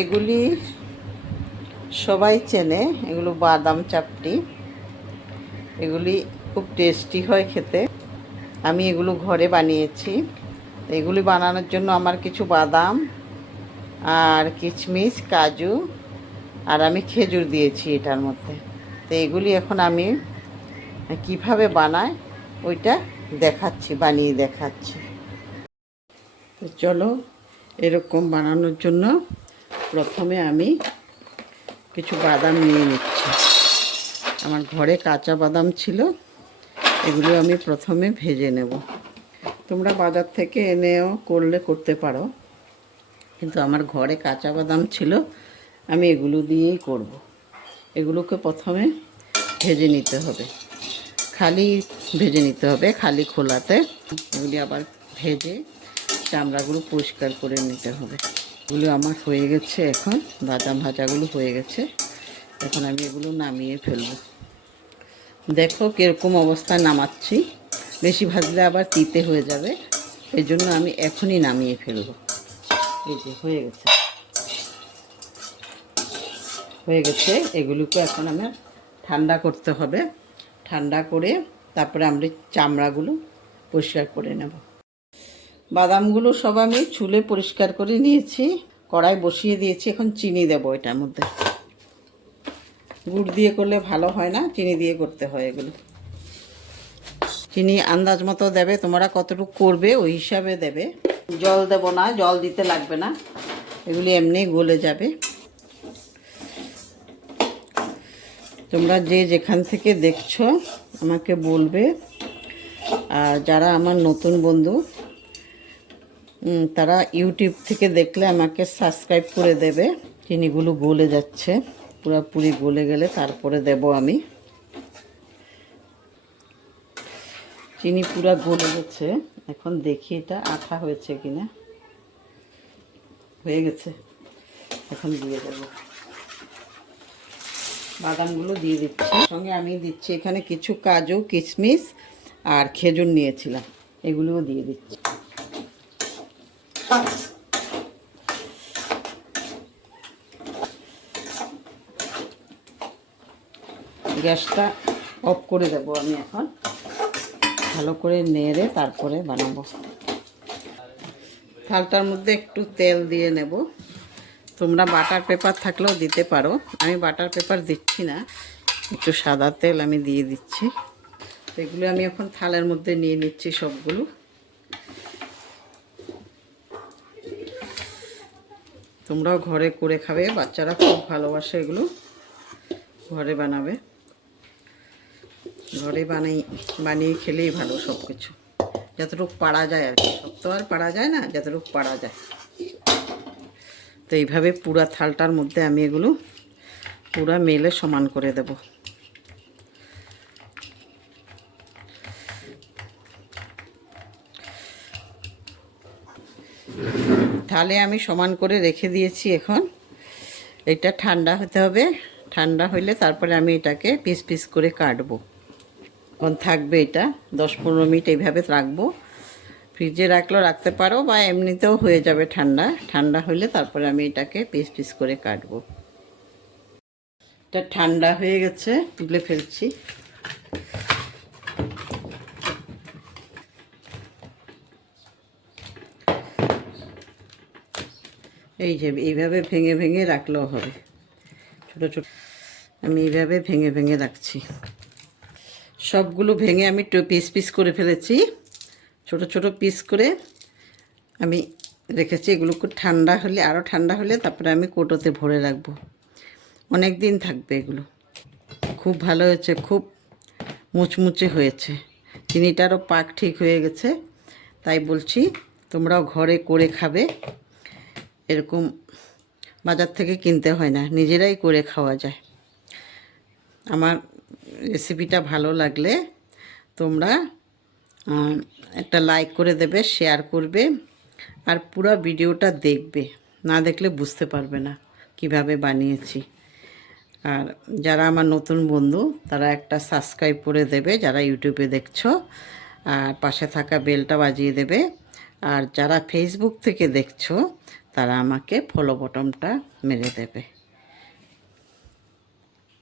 এগুলি সবাই চেনে, এগুলো বাদাম চাপটি। এগুলি খুব টেস্টি হয় খেতে। আমি এগুলো ঘরে বানিয়েছি। এগুলি বানানোর জন্য আমার কিছু বাদাম আর কিশমিশ, কাজু আর আমি খেজুর দিয়েছি এটার মধ্যে। তো এগুলি এখন আমি কিভাবে বানাই ওইটা দেখাচ্ছি, বানিয়ে দেখাচ্ছি। তো চলো, এরকম বানানোর জন্য প্রথমে আমি কিছু বাদাম নিয়ে নিচ্ছি। আমার ঘরে কাঁচা বাদাম ছিল, এগুলো আমি প্রথমে ভেজে নেব। তোমরা বাজার থেকে এনেও করতে পারো, কিন্তু আমার ঘরে কাঁচা বাদাম ছিল, আমি এগুলো দিয়েই করব। এগুলোকে প্রথমে ভেজে নিতে হবে, খালি ভেজে নিতে হবে, খালি খোলাতে। এগুলি আবার ভেজে চামড়াগুলো পরিষ্কার করে নিতে হবে। এগুলো আমার হয়ে গেছে, এখন বাদাম ভাজাগুলো হয়ে গেছে। এখন আমি এগুলো নামিয়ে ফেলবো। দেখো কীরকম অবস্থায় নামাচ্ছি, বেশি ভাজলে আবার তিতে হয়ে যাবে, এই জন্য আমি এখনই নামিয়ে ফেলবো। এই যে হয়ে গেছে, হয়ে গেছে। এগুলোকে এখন আমার ঠান্ডা করতে হবে। ঠান্ডা করে তারপরে আমরা চামড়াগুলো পরিষ্কার করে নেব। বাদামগুলো সব আমি ছুলে পরিষ্কার করে নিয়েছি, কড়াই বসিয়ে দিয়েছি। এখন চিনি দেবো এটার মধ্যে। গুড় দিয়ে করলে ভালো হয় না, চিনি দিয়ে করতে হয় এগুলো। চিনি আন্দাজ মতো দেবে, তোমরা কতটুকু করবে ওই হিসাবে দেবে। জল দেব না, জল দিতে লাগবে না, এগুলি এমনি গলে যাবে। তোমরা যে যেখান থেকে দেখছো আমাকে বলবে, আর যারা আমার নতুন বন্ধু তারা ইউটিউব থেকে দেখলে আমাকে সাবস্ক্রাইব করে দেবে। চিনিগুলো গলে যাচ্ছে, পুরোপুরি গলে গেলে তারপরে দেব আমি। চিনি পুরো গলে গেছে, এখন দেখি এটা আঠা হয়েছে কিনা। হয়ে গেছে, এখন দিয়ে দেব। বাদামগুলো দিয়ে দিচ্ছি, সঙ্গে আমি দিচ্ছি এখানে কিছু কাজু, কিশমিশ আর খেজুর নিয়েছিলাম, এগুলোও দিয়ে দিচ্ছি। গ্যাসটা অফ করে দেব আমি এখন। ভালো করে নেড়ে তারপরে বানাবো। থালটার মধ্যে একটু তেল দিয়ে নেব। তোমরা বাটার পেপার থাকলেও দিতে পারো, আমি বাটার পেপার দিচ্ছি না, একটু সাদা তেল আমি দিয়ে দিচ্ছি। এগুলো আমি এখন থালের মধ্যে নিয়ে নিচ্ছি সবগুলো। তোমরাও ঘরে করে খাবে, বাচ্চারা খুব ভালোবাসে এগুলো, ঘরে বানাবে। ঘরে বানিয়ে খেলেই ভালো সব কিছু, যতটুকু পারা যায় আর কি। সব তো আর পারা যায় না, যতটুকু পারা যায়। তো এইভাবে পুরা থালটার মধ্যে আমি এগুলো পুরা মেলে সমান করে দেব। থালে আমি সমান করে রেখে দিয়েছি। এখন এটা ঠান্ডা হতে হবে, ঠান্ডা হইলে তারপরে আমি এটাকে পিস পিস করে কাটবো। এখন থাকবে এটা 10-15 মিনিট এইভাবে রাখবো। ফ্রিজে রাখলেও রাখতে পারো, বা এমনিতেও হয়ে যাবে ঠান্ডা। ঠান্ডা হলে তারপরে আমি এটাকে পিস পিস করে কাটবো। এটা ঠান্ডা হয়ে গেছে, তুলে ফেলছি। এই যে এইভাবে ভেঙে ভেঙে রাখলেও হবে, ছোটো ছোটো। আমি এইভাবে ভেঙে ভেঙে রাখছি। সবগুলো ভেঙে আমি পিস পিস করে ফেলেছি, ছোট ছোট পিস করে আমি রেখেছি। এগুলো খুব ঠান্ডা হলে, আরও ঠান্ডা হলে তারপরে আমি কৌটোতে ভরে রাখবো, অনেক দিন থাকবে এগুলো। খুব ভালো হয়েছে, খুব মুচমুচে হয়েছে। চিনিটারও পাক ঠিক হয়ে গেছে। তাই বলছি তোমরাও ঘরে করে খাবে। এরকম বাজার থেকে কিনতে হয় না, নিজেরাই করে খাওয়া যায়। আমার রেসিপিটা ভালো লাগলে তোমরা একটা লাইক করে দেবে, শেয়ার করবে, আর পুরো ভিডিওটা দেখবে। না দেখলে বুঝতে পারবে না কিভাবে বানিয়েছি। আর যারা আমার নতুন বন্ধু তারা একটা সাবস্ক্রাইব করে দেবে, যারা ইউটিউবে দেখছো, আর পাশে থাকা বেলটা বাজিয়ে দেবে। আর যারা ফেসবুক থেকে দেখছো তারা আমাকে ফলো বটনটা মেরে দেবে।